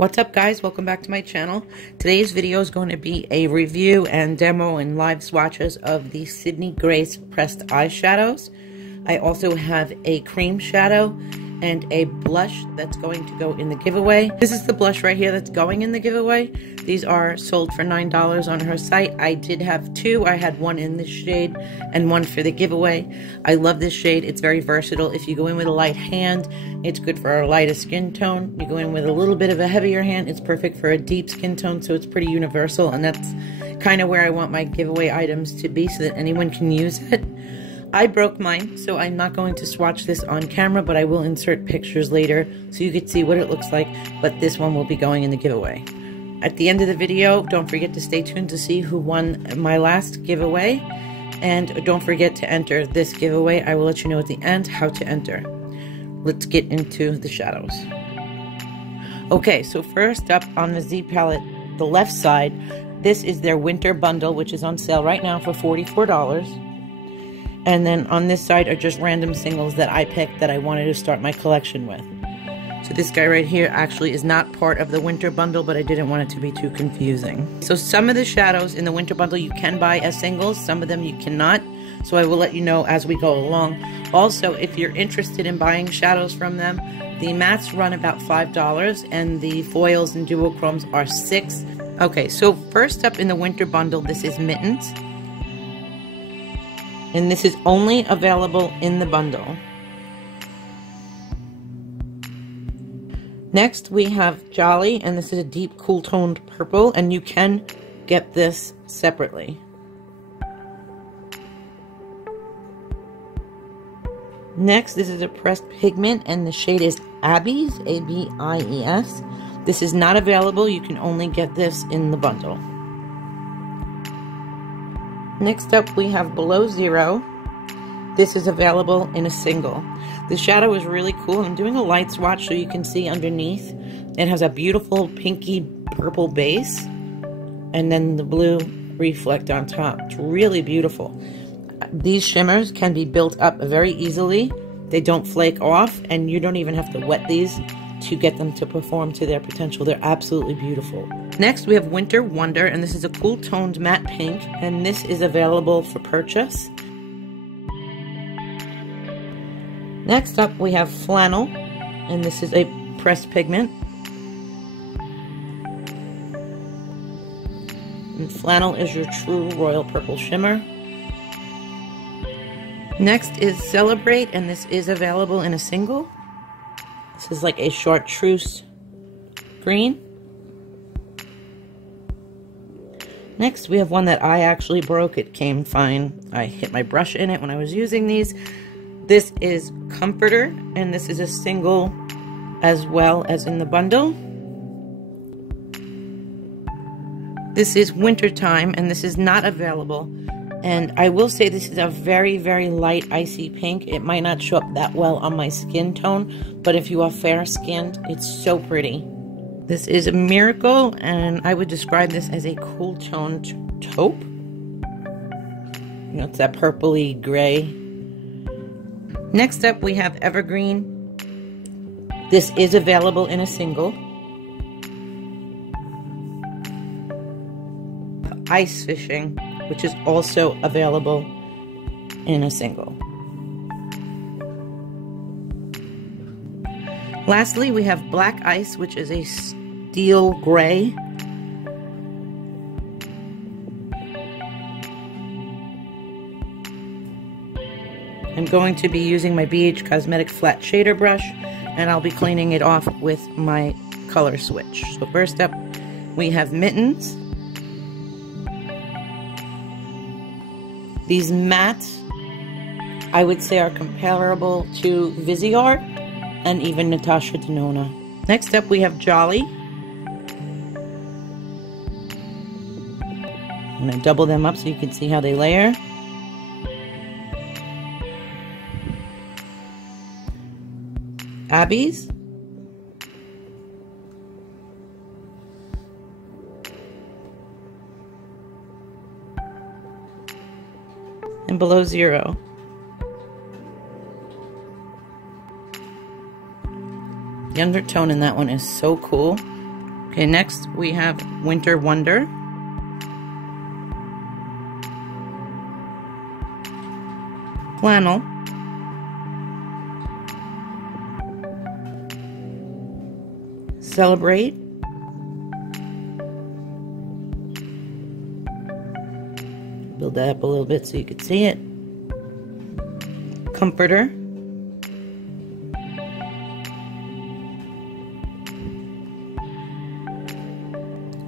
What's up, guys? Welcome back to my channel. Today's video is going to be a review and demo and live swatches of the SYDNEYGRACE pressed eyeshadows. I also have a cream shadow and a blush that's going to go in the giveaway. This is the blush right here that's going in the giveaway. These are sold for $9 on her site. I did have two. I had one in this shade and one for the giveaway. I love this shade. It's very versatile. If you go in with a light hand, it's good for a lighter skin tone. You go in with a little bit of a heavier hand, it's perfect for a deep skin tone, so it's pretty universal, and that's kind of where I want my giveaway items to be so that anyone can use it. I broke mine, so I'm not going to swatch this on camera, but I will insert pictures later so you can see what it looks like, but this one will be going in the giveaway. At the end of the video, don't forget to stay tuned to see who won my last giveaway, and don't forget to enter this giveaway. I will let you know at the end how to enter. Let's get into the shadows. Okay, so first up on the Z palette, the left side, this is their winter bundle, which is on sale right now for $44. And then on this side are just random singles that I picked that I wanted to start my collection with. So this guy right here actually is not part of the winter bundle, but I didn't want it to be too confusing. So some of the shadows in the winter bundle you can buy as singles, some of them you cannot. So I will let you know as we go along. Also, if you're interested in buying shadows from them, the mattes run about $5 and the foils and duochromes are $6. Okay, so first up in the winter bundle, this is Mittens. And this is only available in the bundle. Next we have Jolly, and this is a deep cool toned purple, and you can get this separately. Next, this is a pressed pigment, and the shade is Abby's, A-B-I-E-S. This is not available, you can only get this in the bundle. Next up, we have Below Zero. This is available in a single. The shadow is really cool. I'm doing a light swatch so you can see underneath. It has a beautiful pinky purple base, and then the blue reflect on top. It's really beautiful. These shimmers can be built up very easily. They don't flake off, and you don't even have to wet these to get them to perform to their potential. They're absolutely beautiful. Next, we have Winter Wonder, and this is a cool toned matte pink, and this is available for purchase. Next up, we have Flannel, and this is a pressed pigment. And Flannel is your true royal purple shimmer. Next is Celebrate, and this is available in a single. This is like a chartreuse green. Next, we have one that I actually broke. It came fine. I hit my brush in it when I was using these. This is Comforter, and this is a single as well as in the bundle. This is Wintertime, and this is not available. And I will say this is a very, very light icy pink. It might not show up that well on my skin tone, but if you are fair-skinned, it's so pretty. This is a Miracle, and I would describe this as a cool-toned taupe. You know, it's that purpley gray. Next up, we have Evergreen. This is available in a single. Ice Fishing, which is also available in a single. Lastly, we have Black Ice, which is a steel gray. I'm going to be using my BH Cosmetic flat shader brush, and I'll be cleaning it off with my color switch. So first up, we have Mittens. These mattes, I would say, are comparable to Viseart and even Natasha Denona. Next up, we have Jolly. I'm going to double them up so you can see how they layer. Abby's. And Below Zero. The undertone in that one is so cool. Okay, next we have Winter Wonder. Flannel. Celebrate. Build that up a little bit so you can see it. Comforter.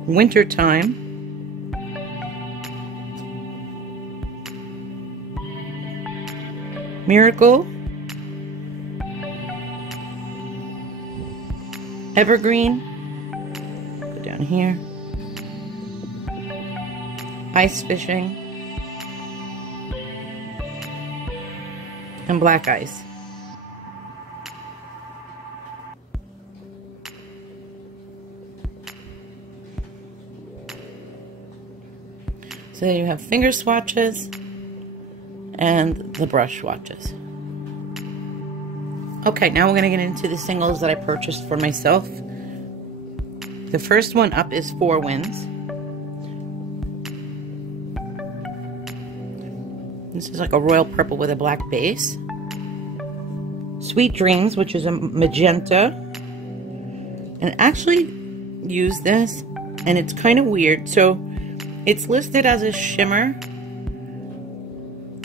Wintertime. Miracle. Evergreen. Go down here. Ice fishing. And black ice. So you have finger swatches and the brush swatches. Okay, now we're going to get into the singles that I purchased for myself. The first one up is Four Winds. This is like a royal purple with a black base. Sweet Dreams, which is a magenta. And I actually use this, and it's kind of weird. So it's listed as a shimmer,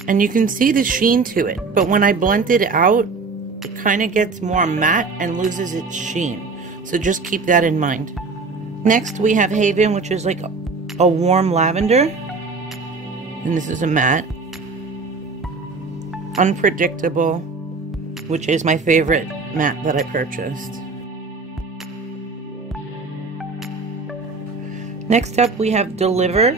and you can see the sheen to it. But when I blend it out, it kind of gets more matte and loses its sheen. So just keep that in mind. Next we have Haven, which is like a warm lavender. And this is a matte. Unpredictable, which is my favorite matte that I purchased. Next up we have Deliver.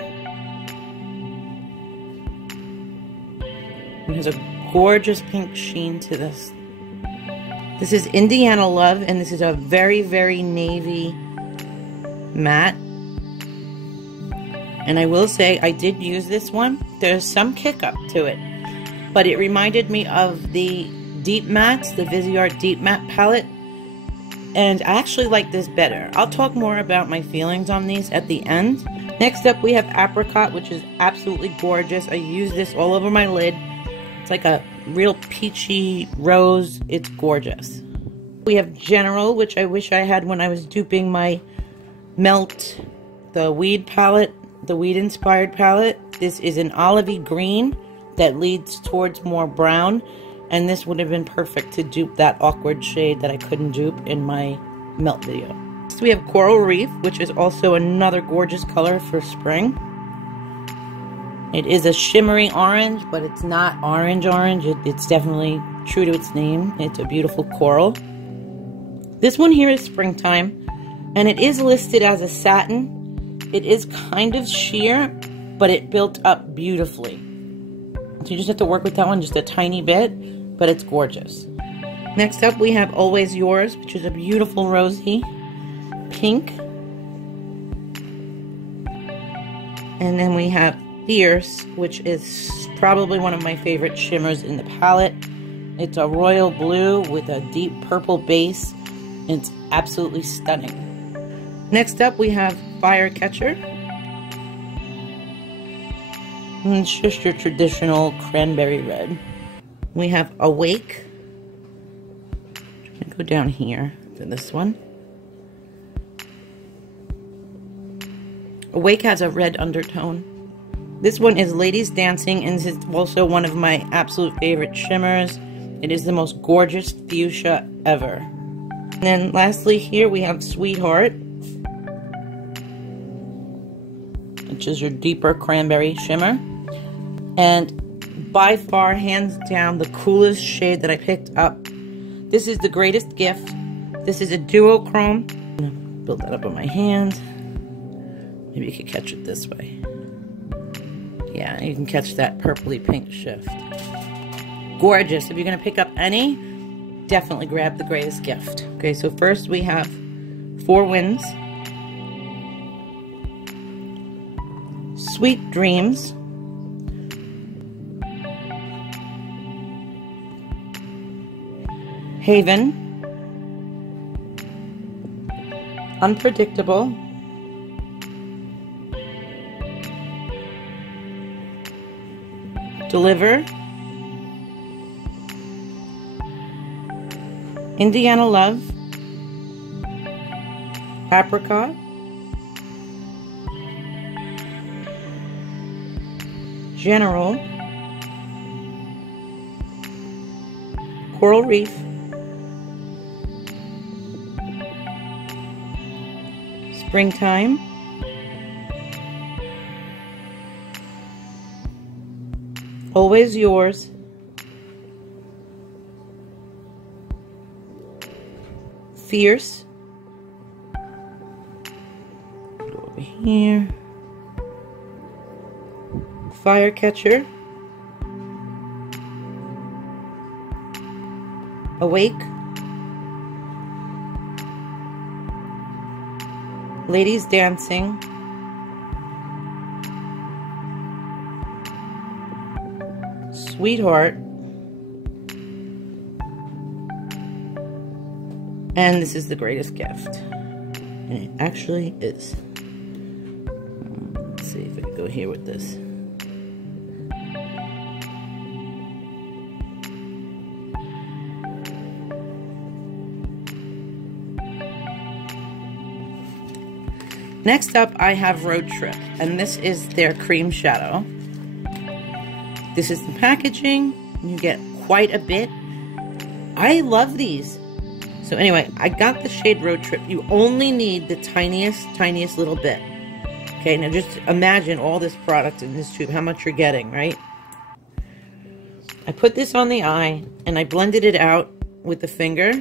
It has a gorgeous pink sheen to this. This is Indiana Love, and this is a very, very navy matte. And I will say, I did use this one. There's some kick up to it, but it reminded me of the Deep Mattes, the Viseart Deep Matte palette. And I actually like this better. I'll talk more about my feelings on these at the end. Next up, we have Apricot, which is absolutely gorgeous. I use this all over my lid. It's like a real peachy rose. It's gorgeous. We have General, which I wish I had when I was duping my Melt, the Weed palette, the Weed inspired palette. This is an olivey green that leads towards more brown, and this would have been perfect to dupe that awkward shade that I couldn't dupe in my Melt video. Next we have Coral Reef, which is also another gorgeous color for spring. It is a shimmery orange, but it's not orange. It's definitely true to its name. It's a beautiful coral. This one here is Springtime, and it is listed as a satin. It is kind of sheer, but it built up beautifully. So you just have to work with that one just a tiny bit, but it's gorgeous. Next up we have Always Yours, which is a beautiful rosy pink. And then we have Fierce, which is probably one of my favorite shimmers in the palette. It's a royal blue with a deep purple base. It's absolutely stunning. Next up we have Firecatcher. And it's just your traditional cranberry red. We have Awake. I'm going to go down here to this one. Awake has a red undertone. This one is Ladies Dancing, and this is also one of my absolute favorite shimmers. It is the most gorgeous fuchsia ever. And then lastly here we have Sweetheart, which is your deeper cranberry shimmer. And by far, hands down, the coolest shade that I picked up. This is the greatest gift. This is a duochrome. I'm gonna build that up on my hand. Maybe you could catch it this way. Yeah, you can catch that purpley pink shift. Gorgeous. If you're gonna pick up any, definitely grab the greatest gift. Okay, so first we have Four Winds, Sweet Dreams, Haven, unpredictable, Deliver, Indiana Love, Apricot, General, Coral Reef, Springtime, Always Yours, Fierce, go over here, Firecatcher, Awake, Ladies Dancing, Sweetheart, and this is the greatest gift. And it actually is. Let's see if I can go here with this. Next up, I have Road Trip, and this is their cream shadow. This is the packaging. You get quite a bit. I love these. So anyway, I got the shade Road Trip. You only need the tiniest little bit. Okay, now just imagine all this product in this tube, how much you're getting, right? I put this on the eye, and I blended it out with the finger.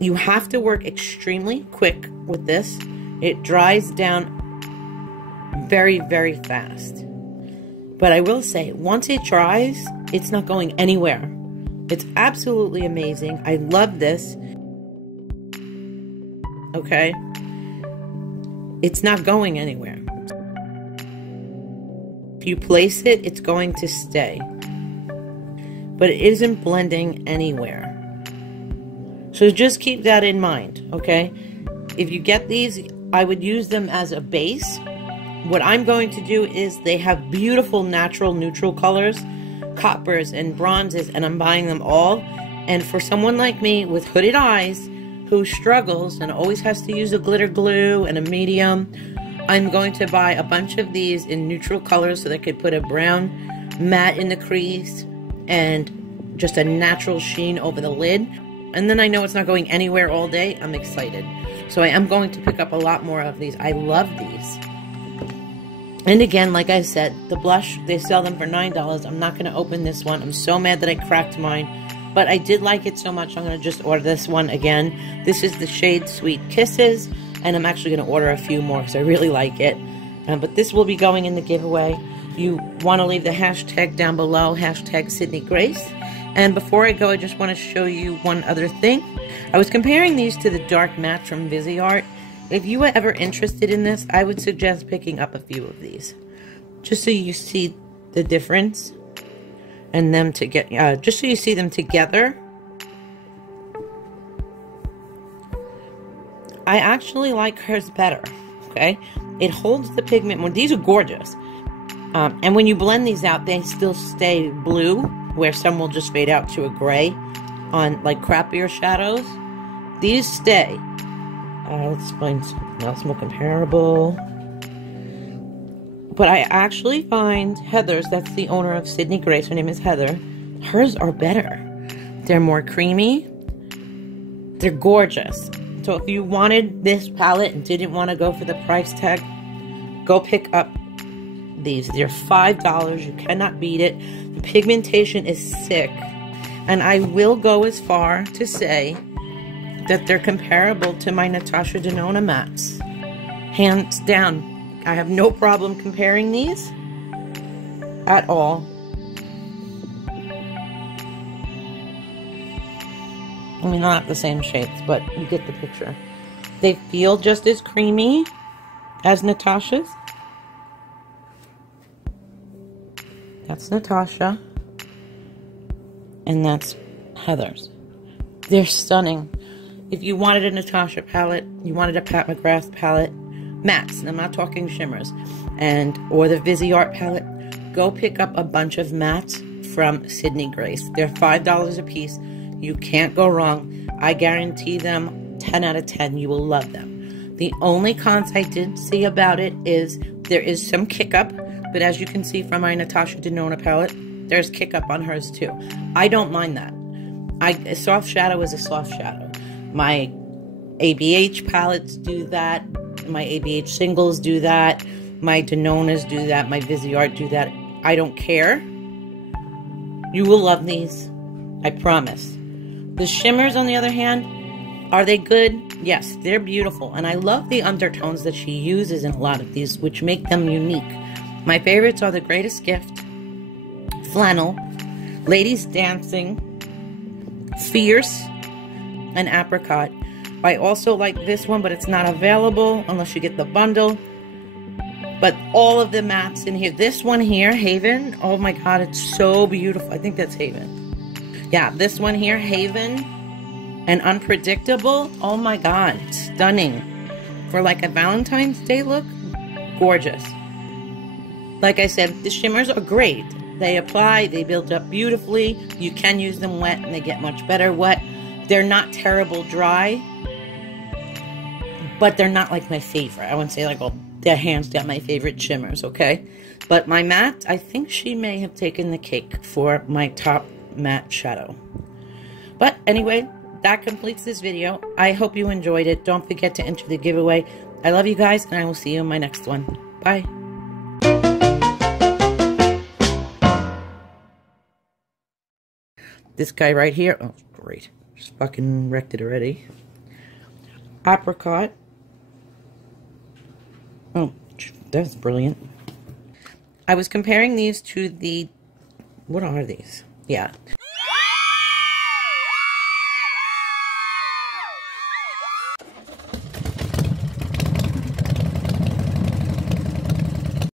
You have to work extremely quick with this. It dries down very, very fast. But I will say, once it dries, it's not going anywhere. It's absolutely amazing. I love this. Okay? It's not going anywhere. If you place it, it's going to stay. But it isn't blending anywhere. So just keep that in mind, okay? If you get these, I would use them as a base. What I'm going to do is they have beautiful natural neutral colors, coppers and bronzes, and I'm buying them all. And for someone like me with hooded eyes who struggles and always has to use a glitter glue and a medium, I'm going to buy a bunch of these in neutral colors so they could put a brown matte in the crease and just a natural sheen over the lid. And then I know it's not going anywhere all day. I'm excited. So I am going to pick up a lot more of these. I love these. And again, like I said, the blush, they sell them for $9. I'm not going to open this one. I'm so mad that I cracked mine. But I did like it so much, I'm going to just order this one again. This is the shade Sweet Kisses. And I'm actually going to order a few more because I really like it. But this will be going in the giveaway. You want to leave the hashtag down below, hashtag SYDNEYGRACE. And before I go, I just want to show you one other thing. I was comparing these to the dark matte from Viseart. If you were ever interested in this, I would suggest picking up a few of these. Just so you see the difference. And them to get, just so you see them together. I actually like hers better, okay? It holds the pigment more. These are gorgeous. And when you blend these out, they still stay blue, where some will just fade out to a gray on like crappier shadows. These stay. Let's find something else more comparable. But I actually find Heather's, that's the owner of SYDNEYGRACE, her name is Heather, hers are better. They're more creamy. They're gorgeous. So if you wanted this palette and didn't want to go for the price tag, go pick up these. They're $5. You cannot beat it. The pigmentation is sick. And I will go as far to say that they're comparable to my Natasha Denona mattes. Hands down. I have no problem comparing these at all. I mean, not the same shades, but you get the picture. They feel just as creamy as Natasha's. That's Natasha. And that's Heather's. They're stunning. If you wanted a Natasha palette, you wanted a Pat McGrath palette, mattes, and I'm not talking shimmers, or the Viseart palette, go pick up a bunch of mattes from SYDNEYGRACE. They're $5 a piece. You can't go wrong. I guarantee them 10 out of 10. You will love them. The only cons I did see about it is there is some kick up, but as you can see from my Natasha Denona palette, there's kick up on hers too. I don't mind that. A soft shadow is a soft shadow. My ABH palettes do that. My ABH singles do that. My Denonas do that. My Viseart do that. I don't care. You will love these. I promise. The shimmers, on the other hand, are they good? Yes, they're beautiful. And I love the undertones that she uses in a lot of these, which make them unique. My favorites are The Greatest Gift, Flannel, Ladies Dancing, Fierce, and Apricot. I also like this one, but it's not available unless you get the bundle. But all of the mattes in here. This one here, Haven. Oh my god, it's so beautiful. I think that's Haven. Yeah, this one here, Haven and Unpredictable. Oh my god, stunning. For like a Valentine's Day look, gorgeous. Like I said, the shimmers are great. They apply, they build up beautifully. You can use them wet and they get much better wet. They're not terrible dry, but they're not like my favorite. I wouldn't say like, oh, they're hands down my favorite shimmers, okay? But my matte, I think she may have taken the cake for my top matte shadow. But anyway, that completes this video. I hope you enjoyed it. Don't forget to enter the giveaway. I love you guys, and I will see you in my next one. Bye. This guy right here, oh, great. Just fucking wrecked it already. Apricot. Oh, that's brilliant. I was comparing these to the, what are these? Yeah,